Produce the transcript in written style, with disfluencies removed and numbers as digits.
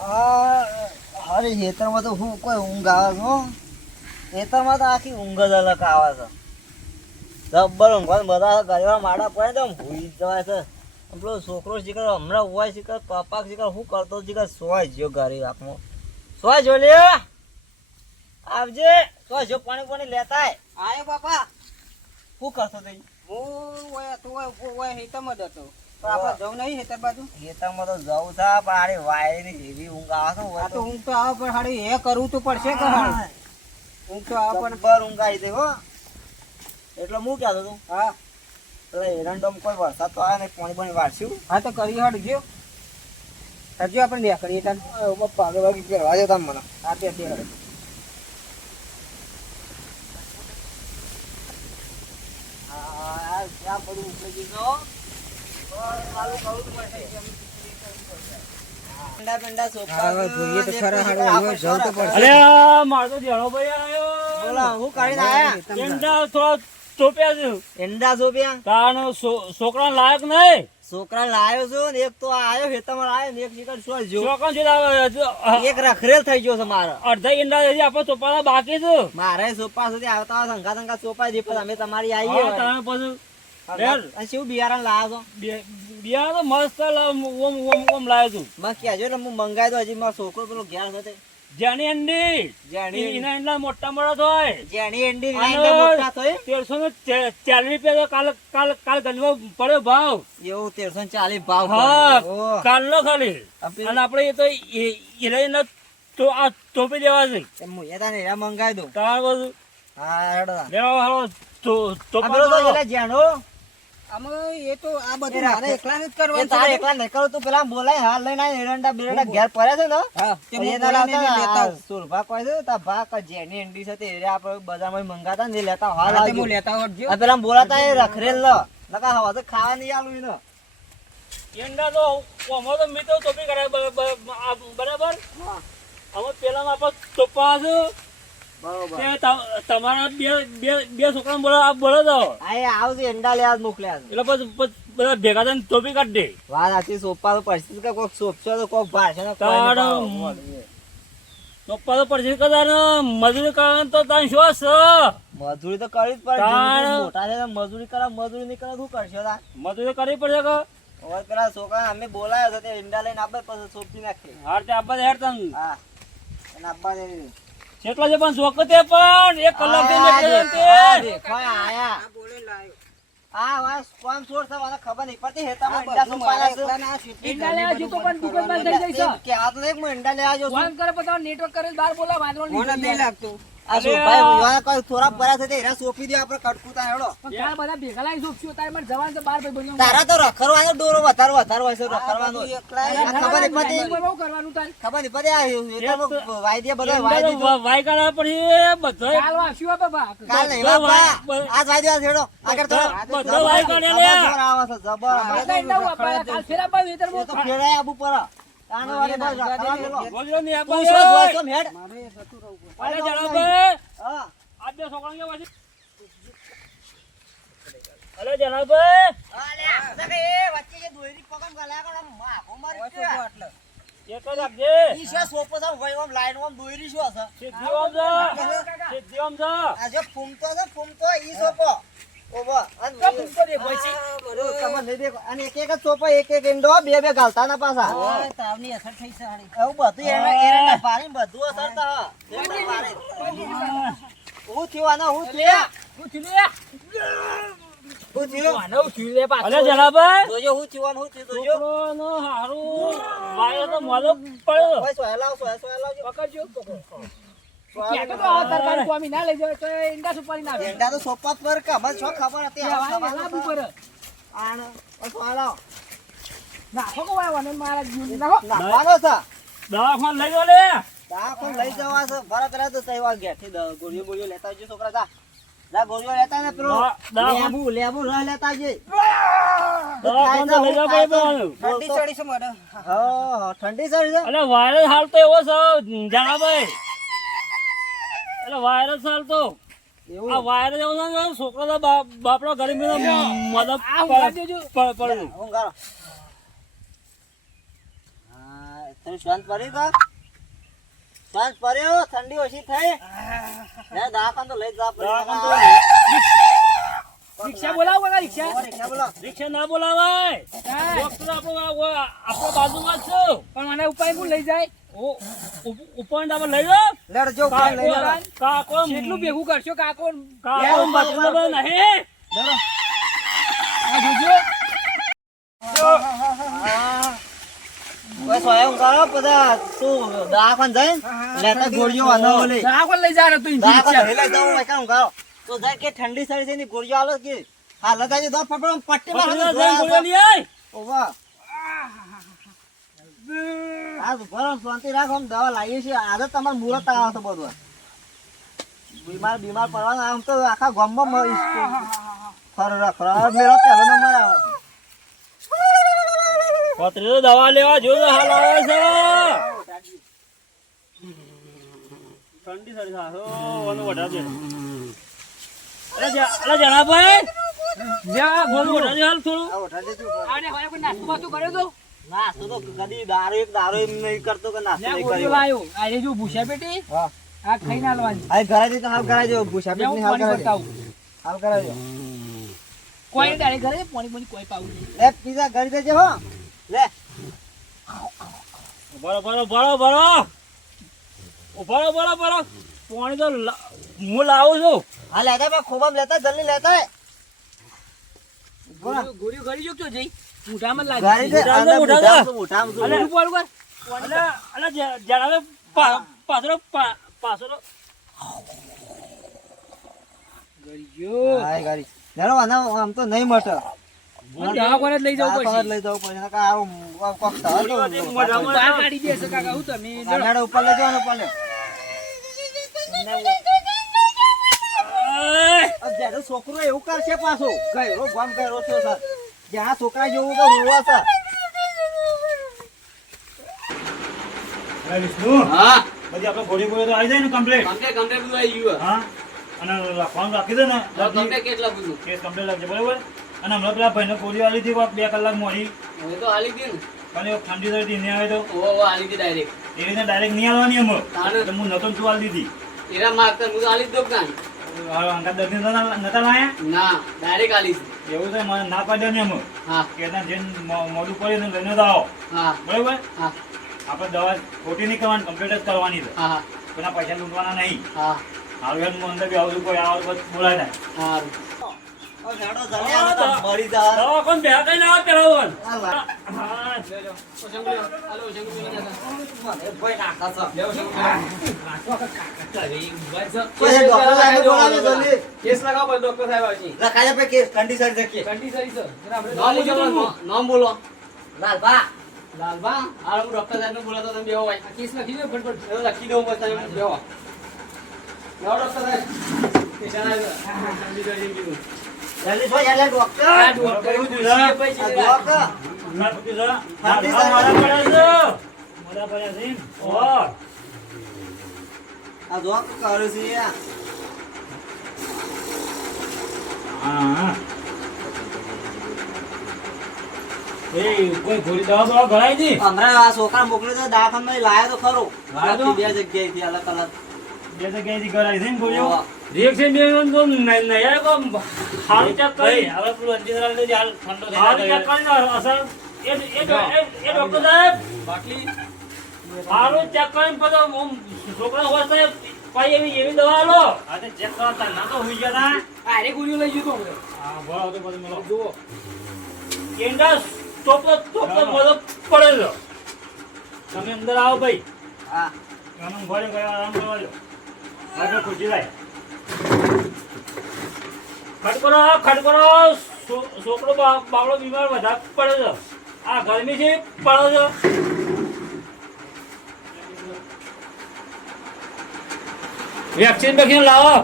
અરે ખેતરમાં તો હું કોઈ ઊંઘ આવે છે હો. ખેતરમાં તો આખી ઊંઘ જ અલગ આવે છે. જબ્બર ઊંઘવા બધા ગળવા માડા પડે તો ભૂઈ જવાય છે. પેલો છોકરો શીખર હમણાં હોય શીખર પપ્પા શીખર શું કરતો શીખર સોય જ્યો ઘરે આપમાં સોય જો લે આવજે સોય જો પાણી લેતા આય બાપા શું કરતો તઈ હું હેતમાં જ હતો પણ આપણે જવું નહીં હેતર બાજુ. ખેતરમાં તો જવું છે પણ આરે વાયરી એવી ઊંઘ આવે છે. આ તો ઊંઘ તો આવે પણ હાડી એ કરવું તો પડશે કે હાડી ઊંઘ તો આવે પણ જબ્બર ઊંઘ આવી દે હો. એટલે હું કહેતો તું હા એટલે એરંડોમ કોઈ વરસાદ તો આવે ને પાણી વારસ્યું હા તો કરી હાડ ગયો હજુ આપણે નીકળીએ તાર પપ્પા વાગી કરવા દે તમે મને. આ તે ત્યાં બધું ઉપડી ગયું જોઈએ તો ખરા હાડો જવું તો પડશે. અરે મારો તો જેણો ભાઈ આવ્યો. બોલો હું કાઢીને આયા એંડા થોડા ચોપ્યા છે. એંડા સોપ્યા કારણ છોકરા લાયક નહીં. છોકરા લાયો છું ને એક તો આયો ખેતરમાં આયો ને એક શિકાર સોલ જો છોકરા જે લાવે એક રખરેલ થઈ ગયો છે મારો. અડધા ઈંડા હજી આપણે ચોપાના બાકી છે. મારે સોપા સુધી આવતા હોય સંઘા સોપાઈ દે પછી અમે તમારી હા, આવીએ તમે પછી અને શું બિયારણ લાવો છો બિયારણ તો મસ્ત ઓમ લાવ્યો છું. મને કહેજો એટલે હું મંગાવી દઉં. હજી મારો છોકરો પેલો ઘેર હતો જેની એંડી જેની એના એંડા મોટા મોટા થાય. જેની એંડી લાઈન મોટા થાય 1340 રૂપિયા તો કાલ ગણવો પડ્યો ભાવ. એવું 1340 ભાવ હા ઓહ. કાલનો ખાલી. અને આપણે એ તો ઈરાઈના તો આ ટોપી દેવા છે. હું એ તાને એરા મંગાવી દઉં. તાર બધું હા હેડો તા. લેવા હાલો આ પેલો તો એટલે જેનો આમાં એ તો આ બધું મારે એકલાને જ કરવાનું એ તારે છે. એકલા નહીં કરું તું પેલા બોલાય હાલ લઈને આય એરંડા બેરંડા ઘેર પડ્યા છે ને હા તે પછી હું એના બોલાવીને લાવતા લેતા આ સુરભા કોઈ છે તા ભાગ જેની એંડી છે તે એરિયા આપણે બજારમાં મંગાતા ને એ લેતા હાલ આવું. તે આવજો. હું લેતા આવજો. આ પેલા બોલાતા એ રખરેલ ન નકા હવા તો ખાવા નહીં આલું એને. એંડા તો આમાં તો મેં તો ટોપી કરાય બરાબર. આમાં પેલામાં આપણે ટોપા છે. બરોબર તે તમારા બે છોકરા બોલો તો આ એ આવશે એંડા લેવા જ મોકલ્યા છે. એટલે પછી બધા ભેગા થઈને ટોપી કાઢી દે. વાત આથી સોપા તો પડશે કે કોક સોપચો તો કોક ભાષે ને તારો ટોપા તો પડશે કદાચ મજૂરી કરવાનું તો તાન શું છે. મજૂરી તો કરવી જ પડે. તાણ. જિંદગી મોટા છે તો મજૂરી કરે મજૂરી નહીં કરે શું કરશો તા? મજૂરી કરવી પડશે કે હવે પેલા છોકરા અમે બોલાયો છે તે ઈંડા લઈને આપે પછી સોંપી નાખીએ. હાર તે આપવા દે હેડ તને. હા એને આપવા દે. કેટલા છે પણ શોખ તે પણ 1 કલાક થી નીકળે તે. દેખો આયા આ બોલે લાયો. આ વાસ કોમ સોર છે મને ખબર નહીં પડતી આ હેતામાં ઈંડા બધું સોંપાના મારા છે. એકલાના આ સીટી ઈંડા લેવા જતો પણ દુકાનમાં થઈ જાય છે. કે આ તો નહીં હું ઈંડા લેવા જાઉં છું. ફોન કરે પછી નેટવર્ક કરે બહાર બોલા વાંધો મને નહીં લાગતું. આ સોપાઈ યુવાના કોઈ થોડા ભર્યા છે તે એરા સોંપી દે આપણે કટકુતા હેડો. પણ કાલ બધા ભેગા લાવી જોપશું તારે મને જવાનું છે બાર ભાઈ બન્યો તારા તો રખડવાનો ડોરો વધારે હોય છે રખડવાનો. બધું એકલા આ ખબર નહીં પડતી બહુ કરવાનું તારે ખબર નહીં પડતી આ હેતામાં વાયદે બધા એંડા વાયદે તો વાય કાઢવા પડે બધા. કાલ વાંચ્યું હો બાબા કાલ નહીં બધા બાપા આજ વાયદે આ હેડો આગળ તો બધા વાય કાઢે લે. જબર આવે છે જબર બધા ઈંડા વાપરા કાલ ફેરા પાવ વેતર એ તો ફેરાય આબુ પર આનો વાળે બસ રખડવા મેલો. બોલ્યો નહીં તું આપવા શું જોય દે. છો હેડ? મારે જતું રહું. અરે જણાભાઈ હા આ બે છોકરા કેવા છે. અરે જણાભાઈ અલે આ એ વચ્ચે જે દોયરી પકડ ગલા કરો માખો મારી ઓછું છે. જો એટલે. એક જ આપજે. ઈ છે સોપો છે ભાઈ ઓમ લાઈન ઓમ દોયરી શું હશે? સિદ્ધિ ઓમ છે. સિદ્ધિ ઓમ છે. આ જે ફૂમતો ઈ સોપો ઓબો અને ફૂમતો દે પછી આ બધું તમને નહીં દેખો અને એક એક જ સોપો એક એક ઈંડો બે બે ગાલતા ના પાછા ઓય, તાવની અસર થઈ છે હારી. એવું બધું એના પાણી બધું અસરતા હ. એમને મારે હું થયું આના હું થયું હું ચીલે હું થયું આનો ચીલે પાછો અરે જણાભાઈ જોજો હું થયું હું થયું જોજો છોકરોનો હારું વાયો તો મોલો પડ્યો. ઓય સોહેલાવ સોહેલાવ પકડજો ક્યાં તો આ તરકારી કોમી ના લઈ જાય તો એ ઈંડા સુપારી ના આવે એંડા તો સોપા પર કે મને શું ખબર હતી આ વેલા બી પર આનો સોહેલાવ નાખો કો વાય મારા જીવ નાખો નાખવાનો છે દવાખાને લઈ ગયો લે. દા કોણ લઈ જવા છે બરા પેલા તો તઈ વાગ્યા થી ગોળીઓ બોળીઓ લેતા આવજો છોકરા જા જા ગોળીઓ લેતા ને પેલો લેબુ રહ લેતા આવજે દવાખાને તો લઈ જાવ ભાઈ બહેન. ઠંડી ચડી છે મને. હા ઠંડી સર છે અરે વાયરસ હાલ તો એવો છે જણાભાઈ. એટલે વાયરસ હાલ તો એવું આ વાયરસ એવો છે કે છોકરો તો બાપડો ગરમીનો મદદ આ ઊંઘા દેજો. પડે. હું ગારો હા થોડી શાંત પડી કા શાંત પડ્યો ઠંડી ઓછી થઈ ને દાખલ તો લઈ જા રિક્ષા બોલાવો કાકા, રિક્ષા. રિક્ષા બોલો રિક્ષા ના બોલાવાય. હા. ડોક્ટર આપણો બાજુમાં જ છે. પણ મને ઉપાય કોણ લઈ જાય? ઉપર આપણે લઈ લો. લેડજો કોણ લઈ લો કાકો કેટલું ભેગું કરશો કાકો? કાકો મતલબ નહીં. આ જોજો. કોઈ સોયા ઉંગારો બધા તું દાખલ જઈ લેતા ગોળીઓ આનો લે કાકો લઈ જાય તો ઈ દાખલ રિક્ષા. લઈ જાઉં મેં કામ ઉંગારો તો જાય કે ઠંડી સડી છે ની ગોળીઓ આલો કે હાલત આવી દો પકડો પટ્ટી માં ગોળીઓ લઈ આય. ઓવા આ ગરમ શાંતિ રાખો આમ દવા લાવીએ છીએ આદત તમારે મુરત આવે તો બધું બીમાર પડવાના આમ તો આખા ગામમાં ફર મેળો પહેલો નંબર આવે પતરી તો દવા લેવા જો હાલ આવે છે. ઠંડી સડી થાય ઓનો વધારે અરે જણાભાઈ જા ગોળું વધારે હાલ થોડું. આવો ઠંડી શું આને હવે કોઈ નાસ્તો બાસ્તો કર્યો તો? ના તો કદી દારૂ એમ નહીં કરતો કે નાસ્તો લ્યા, નહીં ગોળીઓ કર્યો લાયો. આ એ જો ભૂસા પેટી, હા આ ખાઈને આલવાની. આ ઘરે તો હાલ કરાવજો ભૂસા લ્યા, હું હાલ પાણી કરાવજો બતાવું. હાલ કરાવજો કોઈ ડાયરેક્ટ ઘરે પાણી કોઈ પાવું નહીં. લે પીઝા ઘરે દેજો હો લે બરો પાણી તો હું લાવું છું. હા લેતા પણ ખોબામ લેતા જલ્દી લેતા ગોળીઓ ગળી જો ક્યાં જઈ? મોઢામાં જ ગાડી લાગી. દે મોઢામાં અંદર મોઢામાં. મોઢામાં જો. અલે. ગોળું બોલ કર. જણાવે પાછળ ગળીઓ. હાય ગાડી લેલો આમ તો નહીં મટે દવાખાને જ લઈ જવું પડશે. લઈ જવું પડશે નકર આવું કોક થાય તો મોઢામાં. બહાર કાઢી દેશે કાકા, હું તમે લડો. આનાડે ઉપર લેજો અને ઉપર લે જ્યારે છોકરો એવું કરશે પાછો ગયરો ગામ ગયરો છે સર જ્યાં છોકરા જેવું તો રોવા છે વિષ્ણુ હા બધી આપણે ગોળી તો આવી જાય ને કમ્પ્લીટ. કમ્પ્લેટ બધું આવી ગયું હા અને રાખવાનું રાખી દે ને કમ્પ્લેટ કેટલા બધું કેસ કમ્પ્લીટ લાગશે બરાબર. અને હમણાં પેલા ભાઈને ગોળી આલી હતી 2 કલાક મોડી હવે તો હાલી ગયું અને ઠંડી સડી નહીં આવે તો ઓ હાલી ગઈ ડાયરેક્ટ એ રીતે ડાયરેક્ટ નહીં આવવાની એમ તાણે. એટલે હું નતો શું આલી દીધી. એરા માગતા હું તો હાલી જ દઉં કાન અંકા દર્દી નતા લાયા ના ડાયરેક્ટ હાલી એવું છે મને ના પાડ્યા ને એમ હા કે એના જેમ મોડું પડે ને લઈને તો આવો હા બરાબર. હા આપણે દવા ખોટી નહીં કરવાની કમ્પ્લીટ જ કરવાની છે. હા કોઈના પૈસા લૂંટવાના નહીં. હા હાલ હું અંદર બી આવું કોઈ આવો તો બોલાય જાય. સારું ઓ ઝાડો જલ્દી આ તો મરી જા દવા કોણ ભેગા કરીને આવે પેલા હાલો કોઈ નાખા છે કોઈ ડોક્ટર સાહેબ બોલાવે જલ્દી કેસ લગાવો ડોક્ટર સાહેબ આવશે લખાયા પે કેસ કંડીશન રાખીએ ઠંડી સરી છે. જરા આપણે નામ બોલો નામ બોલો લાલબા લાલબા આ હું ડોક્ટર સાહેબ ને બોલાતો તમે બેહો ભાઈ આ કેસ લખી દો ફટફટ. એ લખી દઉં બસ તમે બેહો લાવો ડોક્ટર સાહેબ કે જણાવ્યો ઠંડી કરી દીધું જલ્દી છો યાર ડોક્ટર આ ડોક્ટર એવું પૂછીએ પછી આ જરા. ડોક્ટર ના પૂછી જા. ઠંડી મારા સાહેબ. પડ્યા છે. મારા પડ્યા છે. ઓહ. આ ડોક્ટર કરે છે યાર હા. એ કોઈ ગોળી દવા ભરાઈ દી. હમણાં આ છોકરા મોકલ્યો તો દવાખાનામાં લાયો તો ખરો લાયો તો? બે જગ્યાએથી અલગ અલગ બે જગ્યાએથી કરાવી છે ને ગોળીઓ. ઓહ. રિએક્શન બે તો નહીં યાર કો હાલ ચેક કરી. હવે પેલું અંજીર આલે તો હાલ ઠંડો થઈ જાય. હાલ ચેક કરીને અસર એ ડોક્ટર સાહેબ બાટલી હારું ચેક કરીને પછી હું છોકરા હોય ભાઈ એવી દવા આલો. આજે ચેક કરતા ના તો હોઈ ગયા તા. આરે ગોળીઓ લઈ જતો આપણે. હા બોલો તો પછી મળો. જુઓ. કેન્ડા ટોપલો બધો પડેલો. તમે અંદર આવો ભાઈ. હા આનંદ ઘરે ગયા આરામ કરવા લો. આગળ ખુરશી લાય. ખટકરો છોકરો બાવળો બીમાર વધારે પડે છે. આ ગરમી છે પડે છે. વેક્સિન બેક્સિન લાવો.